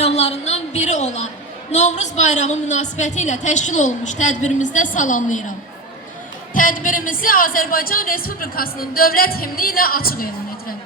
bayramlarından biri olan Novruz bayramı münasibətilə təşkil olmuş tədbirimizdə salamlayıram. Tədbirimizi Azərbaycan Respublikasının dövlət himni ilə açıq elan edirəm.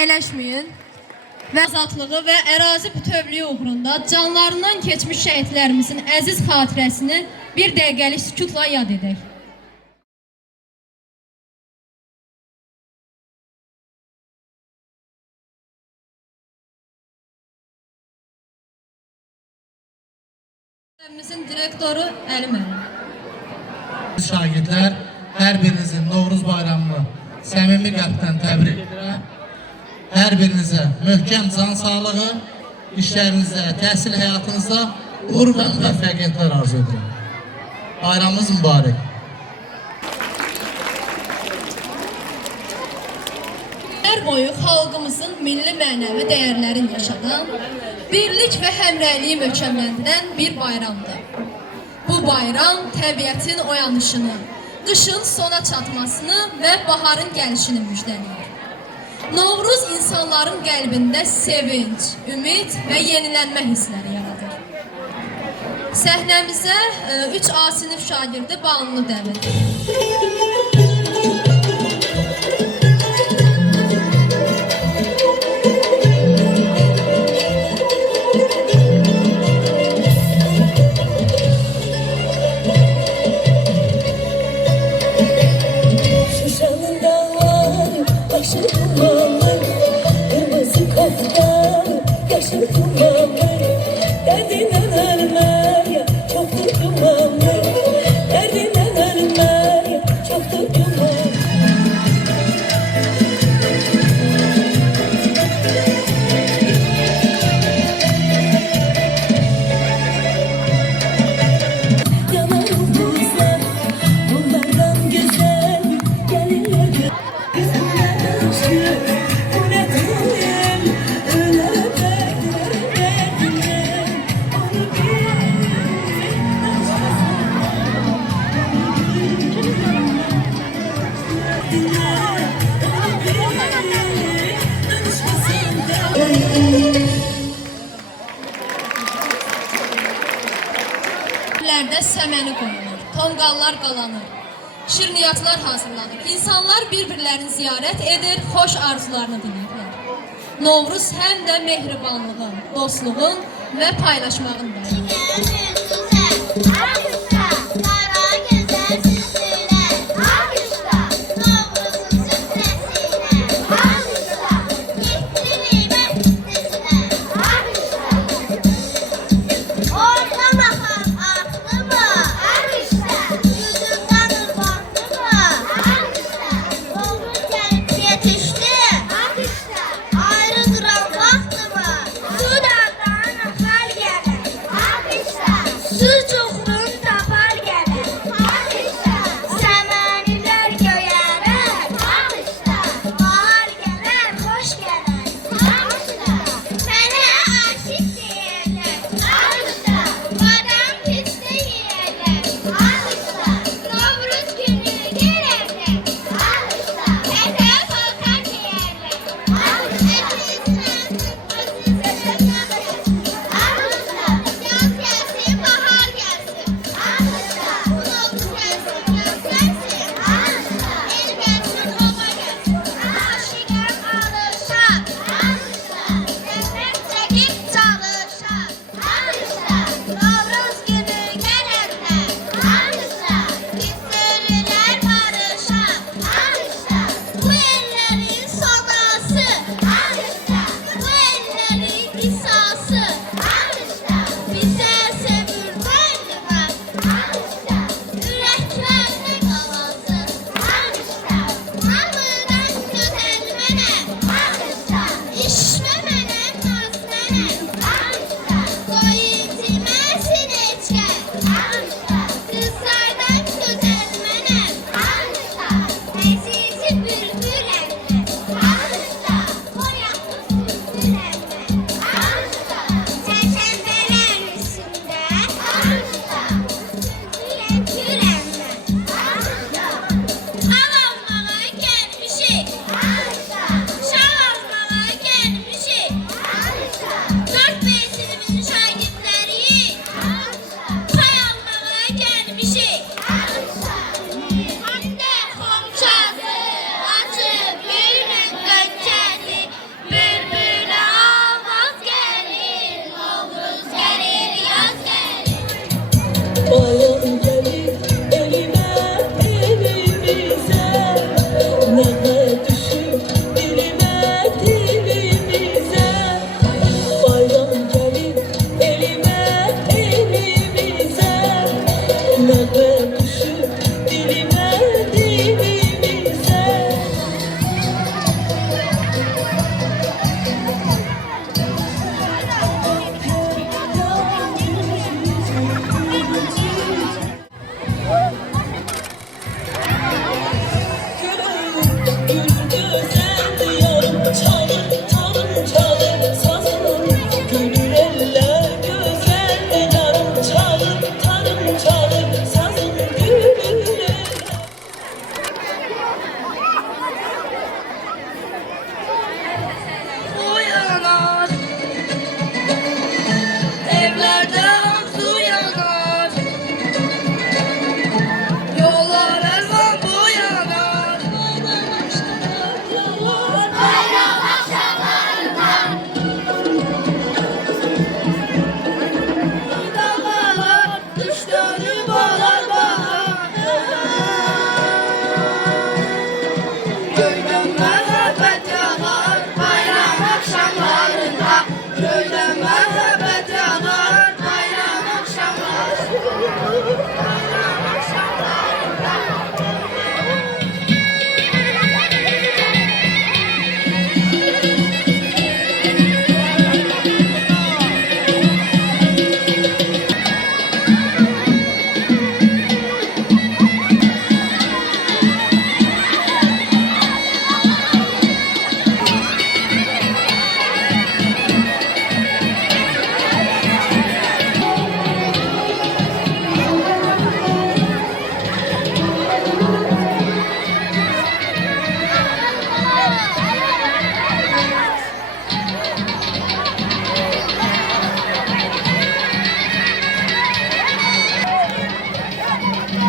Əyləşməyin və azadlığı və ərazi bütövlüyü uğrunda canlarından keçmiş şəhidlərimizin əziz xatirəsini bir dəqiqəlik sükutla yad edək. Direktoru Əli müəllim. Şagirdlər, hər birinizin Novruz bayramını səmimi qəlbdən təbrik edirəm. Hər birinizə möhkəm can sağlığı, işlərinizdə, təhsil həyatınızda uğur və müvəffəqiyyətlər arzu edirəm. Bayramınız mübarək. Günlər boyu xalqımızın milli mənəvi dəyərlərini yaşadan, birlik və həmrəyliyi möhkəmləndirən bir bayramdır. Bu bayram təbiətin oyanışını, qışın sona çatmasını və baharın gəlişini müjdələyir. Novruz insanların qəlbində sevinç, ümid və yenilənmə hissləri yaradır. Səhnəmizə 3A sinif şagirdi Banını dəvət edir. Səməni qoyulur, tonqallar qalanır, şirniyyatlar hazırlanır. İnsanlar bir-birlərini ziyarət edir, xoş arzularını diləyirlər. Novruz həm də mehribanlığın, dostluğun və paylaşmağın dəyəridir.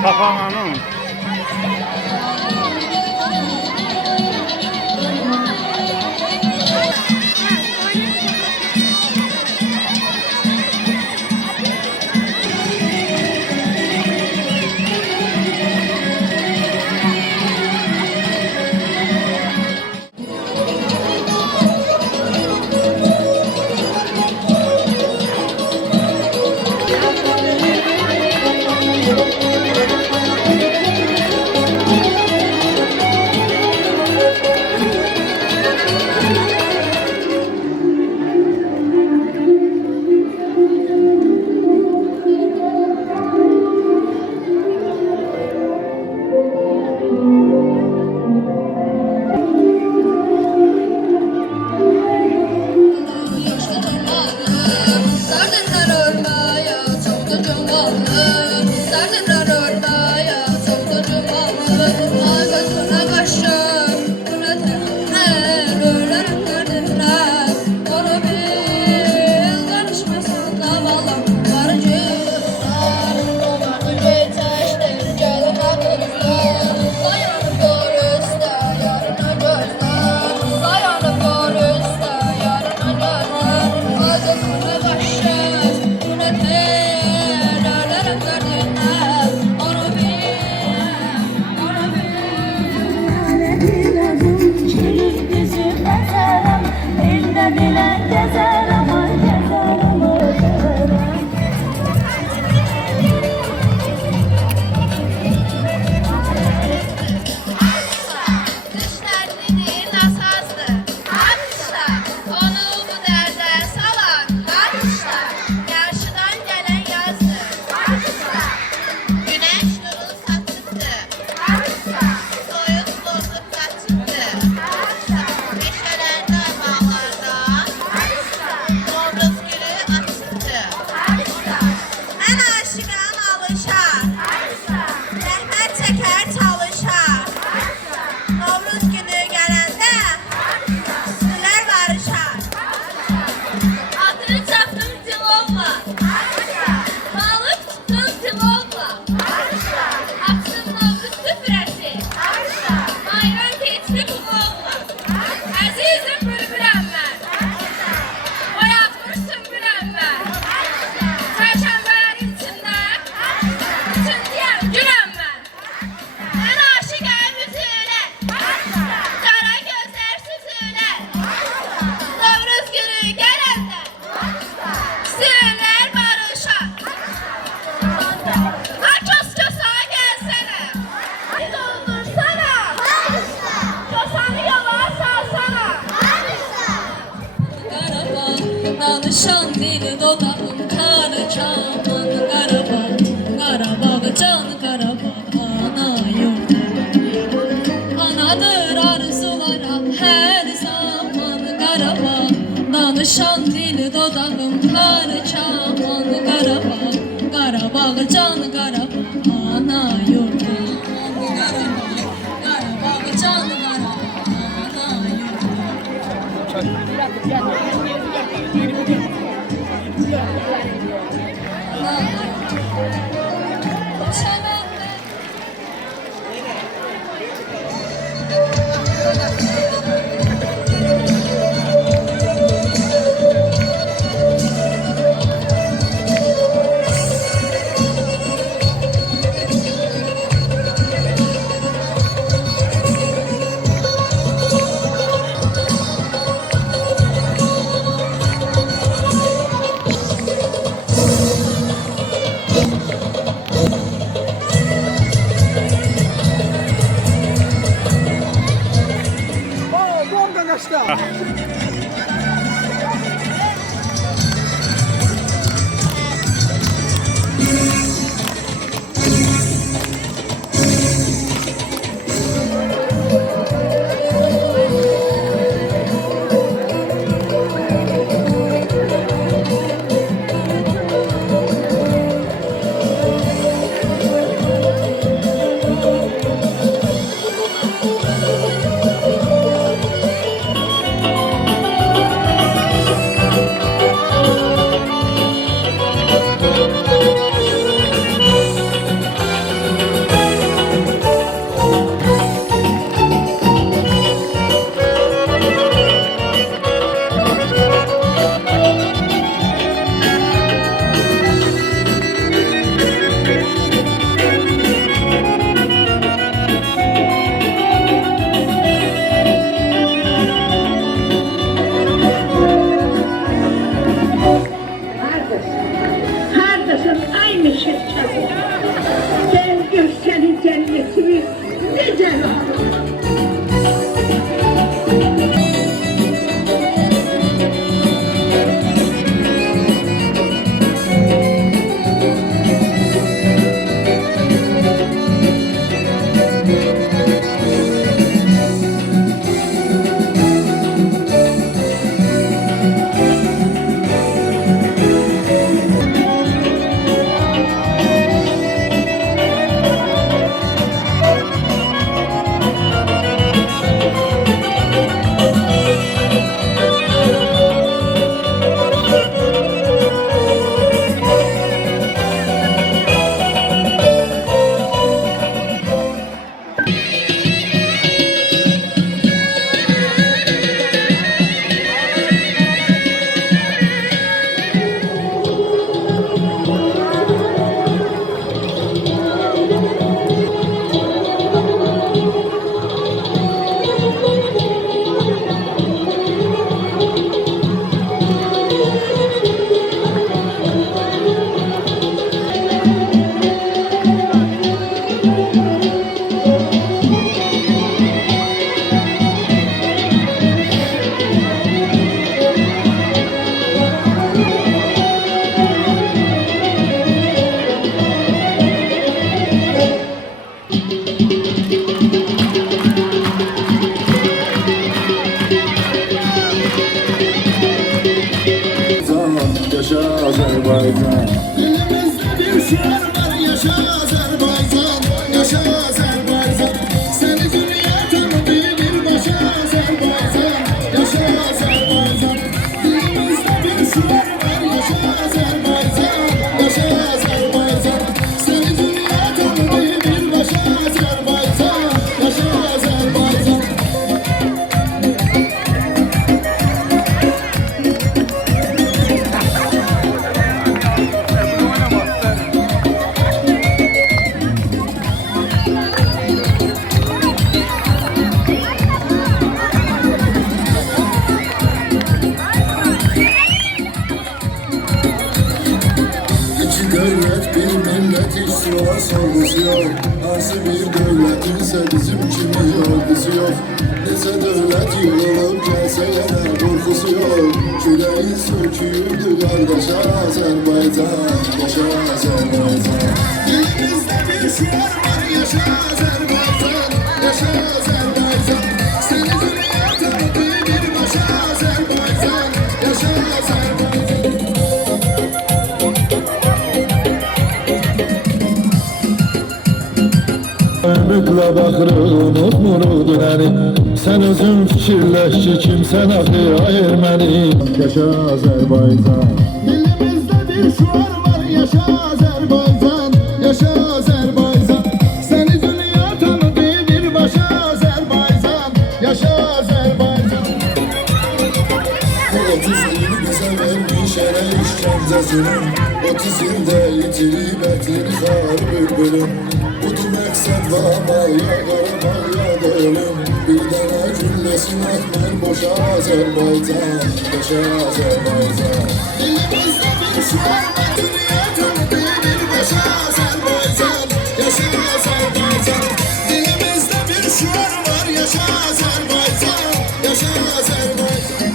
Papağanın. Danışan dili dodağım kara çaman Qarabağ, Qarabağ can Qarabağ ana yurdum. Anadır arzulara her zaman Qarabağ. Danışan dili dodağım kara çaman Qarabağ, Qarabağ can Qarabağ ana yurdum. Qarabağ can Qarabağ ana yurdum. Yaşa Azerbaycan. Dilimizde bir şiar var, yaşa Azerbaycan, yaşa Azerbaycan. Seni dünya tanıdı bir başa Azerbaycan, yaşa Azerbaycan. Dilimizde bir şiar var, yaşa Azerbaycan, yaşa Azerbaycan. Seni dünya tanıdı bir başa Azerbaycan, yaşa Azerbaycan. İki devlet bir millet istiyor, sorgusu yok. Nasıl bir devletin ise bizim kimi yorgusu yok. Nese devlet yığılıp gelse yine korkusu yok. Küreği söküldü kardeşe Azerbaycan, yaşa Azerbaycan. Dilimizde bir şiar var, yaşa Azerbaycan, yaşa Azerbaycan. Seni dünya tanıdı bir başa Azerbaycan, yaşa Azerbaycan. Ümidlə baxırıq unutmurudun Sən özün fikirləş ki, kimsən axı ayır məni. Yaşa Azərbaycan. Dilimizdə bir şuar var, yaşa Azərbaycan, yaşa Azərbaycan. Səni dünya tanıdı bir başa Azərbaycan, yaşa Azərbaycan. 30 il bizə vermiş elə işkəncə zulüm, 30 ildə itirib ətini xar bülbülüm. Budur məqsəd və amal, ya qaramaq ya da ölüm. Bir dənə gülləsin atmır boşa Azərbaycan, yaşa Azərbaycan. Dilimizdə bir şuar var, dünya tanıdı bir başa Azərbaycan, yaşa Azərbaycan. Dilimizdə bir şuar var, yaşa Azərbaycan, yaşa Azərbaycan.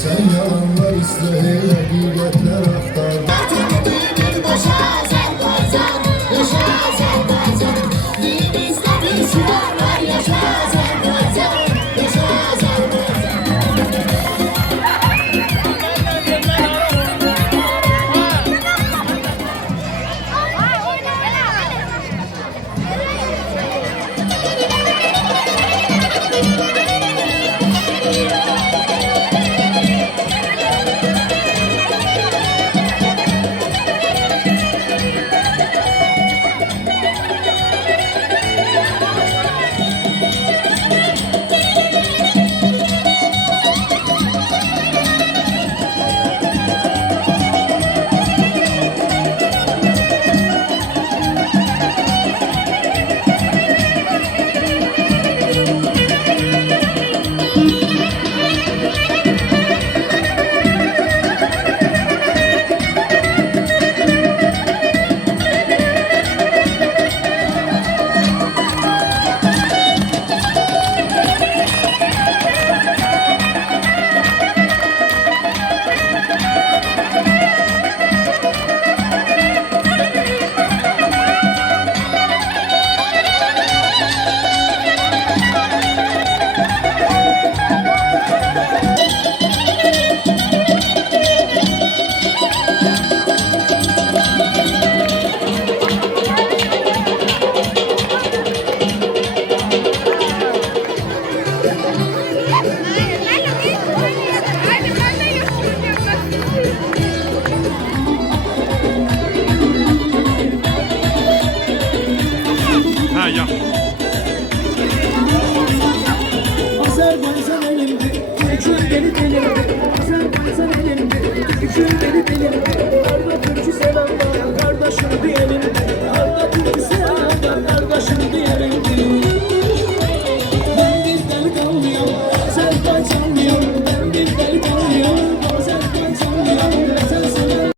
Sen yalanlar istedi, həqiqətlər axtar. Tanıdı bir başa Azərbaycan, yaşa Azərbaycan. Dilimizdə bir şuar var, yaşa Azərbaycan, yaşa Azərbaycan. Azerbaycan elimde, Türk'ün beni dilimde. Azerbaycan elimde, Türk'ün beni dilimde. Arda Türk'ü selamlar, kardeşim diyelim. Arda Türk'ü selamlar, kardeşim diyelim.